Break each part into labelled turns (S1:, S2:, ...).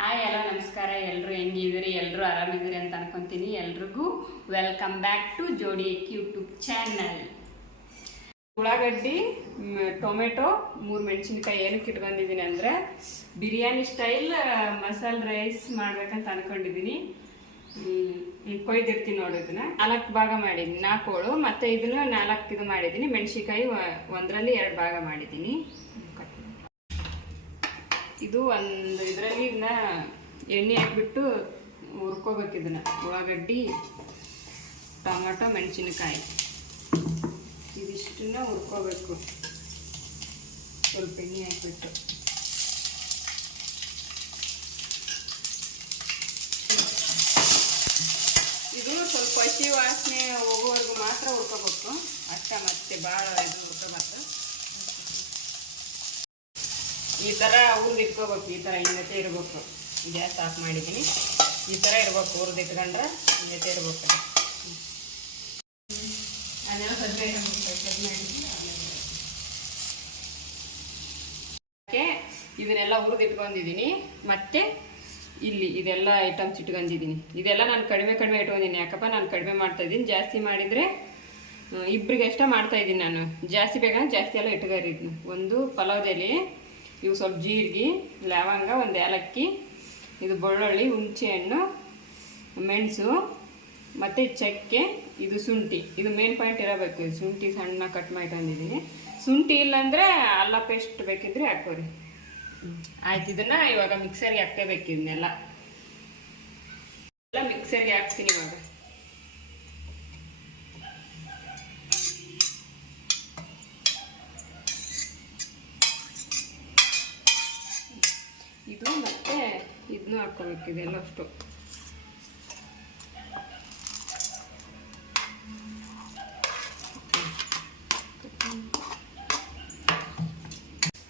S1: Hi ಎಲ್ಲ ನಮಸ್ಕಾರ. ಎಲ್ಲರೂ ಹೆಂಗಿದ್ದೀರಿ? ಎಲ್ಲರೂ ಆರಾಮಿದ್ದೀರಿ ಅಂತ ಅನ್ಕೊಂತೀನಿ. ಎಲ್ರಿಗೂ welcome back to Jodi YouTube channel ಉಳ್ಳಾಗಡ್ಡಿ ಟೊಮೆಟೊ, ಮೂರು ಮೆಣಸಿನ್ಕಾಯಿ ಏನಕ್ಕೆ ಇಟ್ಕೊಂಡಿದ್ದೀನಿ ಅಂದರೆ ಬಿರಿಯಾನಿ ಸ್ಟೈಲ್ ಮಸಾಲೆ ರೈಸ್ ಮಾಡ್ಬೇಕಂತ ಅನ್ಕೊಂಡಿದ್ದೀನಿ. ಕೊಯ್ದಿರ್ತೀನಿ ನೋಡು ಇದನ್ನ. ನಾಲ್ಕು ಭಾಗ ಮಾಡಿದ್ದೀನಿ. ನಾಲ್ಕು ಹೋಳು. ಮತ್ತು ಇದನ್ನು ನಾಲ್ಕು ಇದು ಮಾಡಿದ್ದೀನಿ. ಮೆಣಸಿನ್ಕಾಯಿ ಒಂದರಲ್ಲಿ ಎರಡು ಭಾಗ ಮಾಡಿದ್ದೀನಿ. ಇದು ಒಂದು ಇದರಲ್ಲಿ ಇದನ್ನ ಎಣ್ಣೆ ಹಾಕ್ಬಿಟ್ಟು ಹುರ್ಕೋಬೇಕು ಇದನ್ನ. ಉಳ್ಳಾಗಡ್ಡಿ, ಟೊಮೆಟೊ, ಮೆಣಸಿನಕಾಯಿ. ಇದಿಷ್ಟನ್ನ ಹುರ್ಕೋಬೇಕು. ಸ್ವಲ್ಪ ಎಣ್ಣೆ ಹಾಕ್ಬಿಟ್ಟು. ಇದು ಸ್ವಲ್ಪ ಹಸಿ ವಾಸನೆ ಹೋಗೋವರೆಗೂ ಮಾತ್ರ ಹುರ್ಕೋಬೇಕು. ಅಷ್ಟ ಮತ್ತೆ ಭಾಳ ಇದು ಹುರ್ಕೋಬಾರ್ದು. ಈ ಥರ ಹುರಿದು ಇಟ್ಕೋಬೇಕು, ಈ ಥರ ಹಿಂಗತೆ ಇರಬೇಕು. ಗ್ಯಾಸ್ ಆಫ್ ಮಾಡಿದ್ದೀನಿ. ಈ ಥರ ಇರ್ಬೇಕು ಹುರ್ದು ಇಟ್ಕೊಂಡ್ರೆ ಹಿಂಗತೆ ಇರ್ಬೇಕು. ಇದನ್ನೆಲ್ಲ ಹುರಿದು ಇಟ್ಕೊಂಡಿದ್ದೀನಿ. ಮತ್ತೆ ಇಲ್ಲಿ ಇದೆಲ್ಲ ಐಟಮ್ಸ್ ಇಟ್ಕೊಂಡಿದ್ದೀನಿ. ಇದೆಲ್ಲ ನಾನು ಕಡಿಮೆ ಕಡಿಮೆ ಇಟ್ಕೊಂಡಿದ್ದೀನಿ. ಯಾಕಪ್ಪ, ನಾನು ಕಡಿಮೆ ಮಾಡ್ತಾ ಇದ್ದೀನಿ. ಜಾಸ್ತಿ ಮಾಡಿದರೆ ಇಬ್ಬರಿಗೆ ಮಾಡ್ತಾ ಇದ್ದೀನಿ ನಾನು. ಜಾಸ್ತಿ ಬೇಕಂದ್ರೆ ಜಾಸ್ತಿ ಎಲ್ಲ ಇಟ್ಕೋರಿ ಒಂದು ಪಲಾವ್ದಲ್ಲಿ ಇವು ಸ್ವಲ್ಪ ಜೀರಿಗೆ, ಲವಂಗ, ಒಂದು ಏಲಕ್ಕಿ, ಇದು ಬೆಳ್ಳುಳ್ಳಿ, ಹುಣಸೆಹಣ್ಣು, ಮೆಣಸು, ಮತ್ತು ಚಕ್ಕೆ, ಇದು ಶುಂಠಿ. ಇದು ಮೇನ್ ಪಾಯಿಂಟ್ ಇರಬೇಕು. ಇದು ಶುಂಠಿ ಸಣ್ಣ ಕಟ್ ಮಾಡಿ ತಂದಿದ್ದೀನಿ. ಶುಂಠಿ ಇಲ್ಲಾಂದರೆ ಅಲ್ಲ ಪೇಸ್ಟ್ ಬೇಕಿದ್ರೆ ಹಾಕೋರಿ ಆಯ್ತು, ಇದನ್ನು ಇವಾಗ ಮಿಕ್ಸರ್ಗೆ ಹಾಕ್ಕೋಬೇಕು ಇದನ್ನೆಲ್ಲ. ಎಲ್ಲ ಮಿಕ್ಸರ್ಗೆ ಹಾಕ್ತೀನಿ ಇವಾಗ ಇದು ಮತ್ತೆ ಇದೆಲ್ಲ ಅಷ್ಟು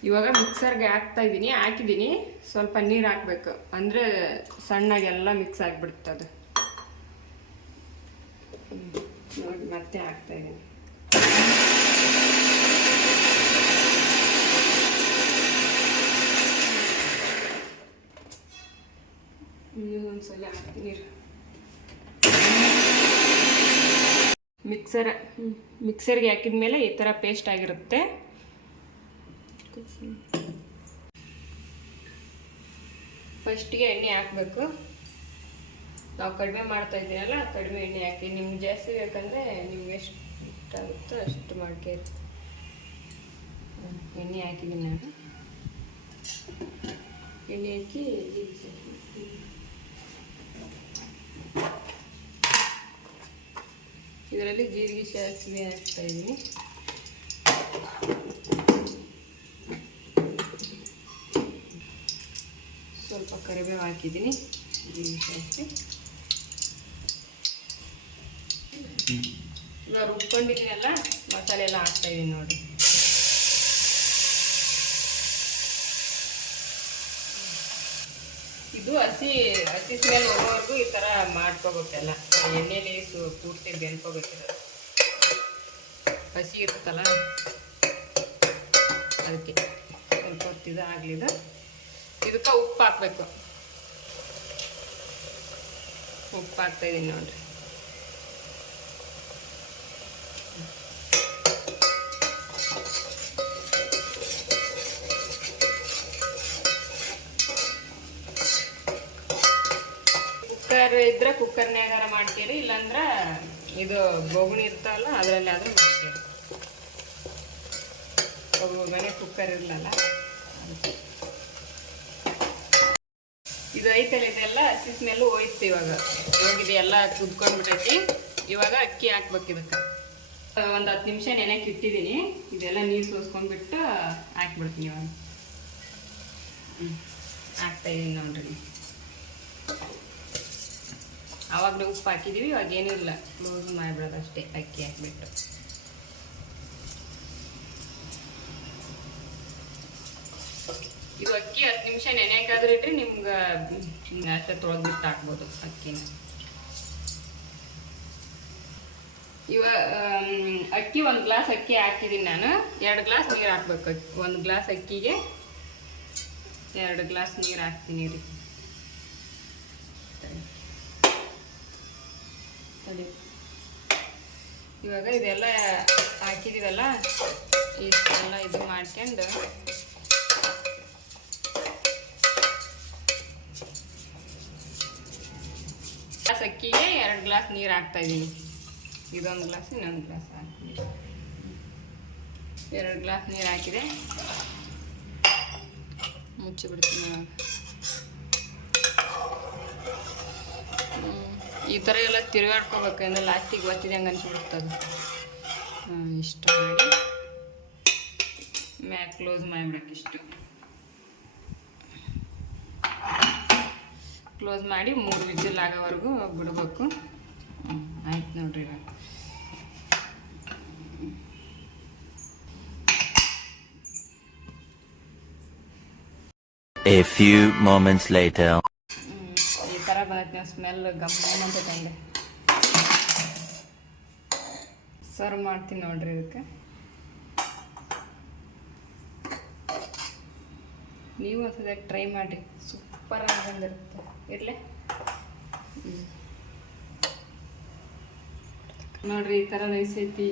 S1: ಇವಾಗ ಮಿಕ್ಸರ್ಗೆ ಹಾಕ್ತಾ ಇದ್ದೀನಿ. ಹಾಕಿದ್ದೀನಿ. ಸ್ವಲ್ಪ ನೀರು ಹಾಕಬೇಕು. ಅಂದರೆ ಸಣ್ಣಗೆಲ್ಲ ಮಿಕ್ಸ್ ಆಗಿಬಿಡುತ್ತೆ ಅದು ನೋಡಿ ಮತ್ತೆ ಹಾಕ್ತಾ ಇದ್ದೀನಿ. ಒಂದ್ಸಲ ಹಾಕ್ತೀನಿ. ಮಿಕ್ಸರ್ ಮಿಕ್ಸರ್ಗೆ ಹಾಕಿದ ಮೇಲೆ ಈ ಥರ ಪೇಸ್ಟ್ ಆಗಿರುತ್ತೆ. ಫಸ್ಟಿಗೆ ಎಣ್ಣೆ ಹಾಕಬೇಕು. ನಾವು ಕಡಿಮೆ ಮಾಡ್ತಾ ಇದ್ದೀರಲ್ಲ ಕಡಿಮೆ ಎಣ್ಣೆ ಹಾಕಿ. ನಿಮ್ಗೆ ಜಾಸ್ತಿ ಬೇಕಂದ್ರೆ ನಿಮ್ಗೆ ಎಷ್ಟು ಅಷ್ಟು ಮಾಡ್ಕೆ. ಎಣ್ಣೆ ಹಾಕಿದ್ದೀನಿ ನಾನು. ಎಣ್ಣೆ ಹಾಕಿ ಇದರಲ್ಲಿ ಜೀರಿಗೆ ಸಾಸಿವೆ ಹಾಕ್ತಾ ಇದ್ದೀನಿ ಸ್ವಲ್ಪ ಕರಿಬೇವು ಹಾಕಿದ್ದೀನಿ, ಜೀರಿಗೆ ಸಾಸಿವೆ ಇವಾಗ ರುಬ್ಕೊಂಡಿದ್ದೀನಲ್ಲ ಮಸಾಲೆ ಎಲ್ಲ ಹಾಕ್ತಾ ಇದ್ದೀನಿ ನೋಡಿ. ಇದು ಹಸಿ ಹಸಿ ಸ್ಮೆಲ್ ಹೋಗೋವರೆಗೂ ಈ ಥರ ಮಾಡ್ಕೋಬೇಕೆಲ್ಲ. ಎಣ್ಣೆಲಿ ಪೂರ್ತಿ ಬೆನ್ಕೋಬೇಕಿಲ್ಲ ಹಸಿ ಇರುತ್ತಲ್ಲ ಅದಕ್ಕೆ ಸ್ವಲ್ಪ ಇದು ಆಗಲಿದ. ಇದಕ್ಕೆ ಉಪ್ಪು ಹಾಕ್ಬೇಕು ಉಪ್ಪು ಹಾಕ್ತಾ ನೋಡಿರಿ ನೋಡ್ರಿ. ಕುಕ್ಕರ್ ಇದ್ರೆ ಕುಕ್ಕರ್ನ್ಯಾಗಾರ ಮಾಡ್ತೀರಿ? ಇಲ್ಲಾಂದ್ರೆ ಇದು ಬೊಗುಣಿ ಇರ್ತಾವಲ್ಲ, ಅದರಲ್ಲಿ ಆದ್ರೂ ಮಾಡ್ತೀರಿ. ಮನೆ ಕುಕ್ಕರ್ ಇರಲಲ್ಲ. ಇದು ಐತಲ್ಲ, ಇದೆಲ್ಲ ಹಸಿ ಸ್ಮೆಲ್ಲು ಹೋಯ್ತು ಇವಾಗ. ಹೋಗಿದೆ ಎಲ್ಲ ಕುದ್ಕೊಂಡ್ಬಿಟ್ಟೈತಿ ಇವಾಗ ಅಕ್ಕಿ ಹಾಕ್ಬೇಕು ಇದಕ್ಕೆ. ಒಂದು ಹತ್ತು ನಿಮಿಷ ನೆನೆಕ್ಕೆ ಇಟ್ಟಿದ್ದೀನಿ ಇದೆಲ್ಲ ನೀರು ಸೋಸ್ಕೊಂಡ್ಬಿಟ್ಟು ಹಾಕ್ಬಿಡ್ತೀನಿ ಇವಾಗ. ಹ್ಞೂ ಹಾಕ್ತಾ ಇದೀನಿ ನೋಡ್ರಿ. ಆವಾಗಲೇ ಉಪ್ಪು ಹಾಕಿದ್ದೀವಿ ಇವಾಗ ಏನೂ ಇಲ್ಲ. ಕ್ಲೋಸ್ ಮಾಡಿಬಿಡೋದು ಅಷ್ಟೇ, ಅಕ್ಕಿ ಹಾಕಿಬಿಟ್ಟು. ಇದು ಅಕ್ಕಿ ಹತ್ತು ನಿಮಿಷ ನೆನೆಯಕ್ಕಾದ್ರೂ ಇಟ್ಟರೆ ನಿಮ್ಗೆ ಅಷ್ಟೇ ತೊಳೆದ್ಬಿಟ್ಟು ಹಾಕ್ಬೋದು ಅಕ್ಕಿನ. ಇವಾಗ ಅಕ್ಕಿ ಒಂದು ಗ್ಲಾಸ್ ಅಕ್ಕಿ ಹಾಕಿದ್ದೀನಿ ನಾನು. ಎರಡು ಗ್ಲಾಸ್ ನೀರು ಹಾಕ್ಬೇಕು ಒಂದು ಗ್ಲಾಸ್ ಅಕ್ಕಿಗೆ. ಎರಡು ಗ್ಲಾಸ್ ನೀರು ಹಾಕ್ತೀನಿ ರೀ. ತಡಿ ಇವಾಗ ಇದೆಲ್ಲ ಹಾಕಿದೀವಲ್ಲ? ಇಷ್ಟೆಲ್ಲ ಇದು ಮಾಡ್ಕೊಂಡು. ಗ್ಲಾಸ್ ಅಕ್ಕಿಗೆ ಎರಡು ಗ್ಲಾಸ್ ನೀರು ಹಾಕ್ತಾ ಇದ್ದೀನಿ ಇದೊಂದು ಗ್ಲಾಸ್, ಇನ್ನೊಂದು ಗ್ಲಾಸ್ ಹಾಕ್ತೀನಿ. ಎರಡು ಗ್ಲಾಸ್ ನೀರು ಹಾಕಿದೆ. ಮುಚ್ಚಿಬಿಡ್ತೀನಿ ಇವಾಗ ಹ್ಮ್. ಈ ಥರ ಎಲ್ಲ ತಿರುಗಾಡ್ಕೋಬೇಕು ಅಂದರೆ ಲಾಸ್ಟಿಗೆ ಒತ್ತಿದೆ ಹಂಗೆ ಅನ್ಸ್ಬಿಡುತ್ತದು ಇಷ್ಟ ಮಾಡಿ. ಮ್ಯಾಕ್ ಕ್ಲೋಸ್ ಮಾಡಿಬಿಡಕ್ಕೆ ಇಷ್ಟು. ಕ್ಲೋಸ್ ಮಾಡಿ ಮೂರು ವಿಜಿಲ್ ಆಗೋವರೆಗೂ ಬಿಡಬೇಕು. ಆಯ್ತು ನೋಡ್ರಿ ಇವಾಗ.
S2: A few moments later.
S1: ಹ್ಮ್, ಈ ಥರ ಬಂದೈತೆ ನಾವು ಸ್ಮೆಲ್ ಗಮ್ಮ ಅಂತ ತಂದೆ. ಸರ್ವ್ ಮಾಡ್ತೀನಿ ನೋಡ್ರಿ ಇದಕ್ಕೆ. ನೀವು ಒಂದ್ಸಲ ಟ್ರೈ ಮಾಡಿ ಸೂಪರ್ ಆಗಿ ಬಂದಿರುತ್ತೆ. ಇರಲಿ? ನೋಡ್ರಿ ಈ ಥರ ರೈಸ್ ಐತಿ.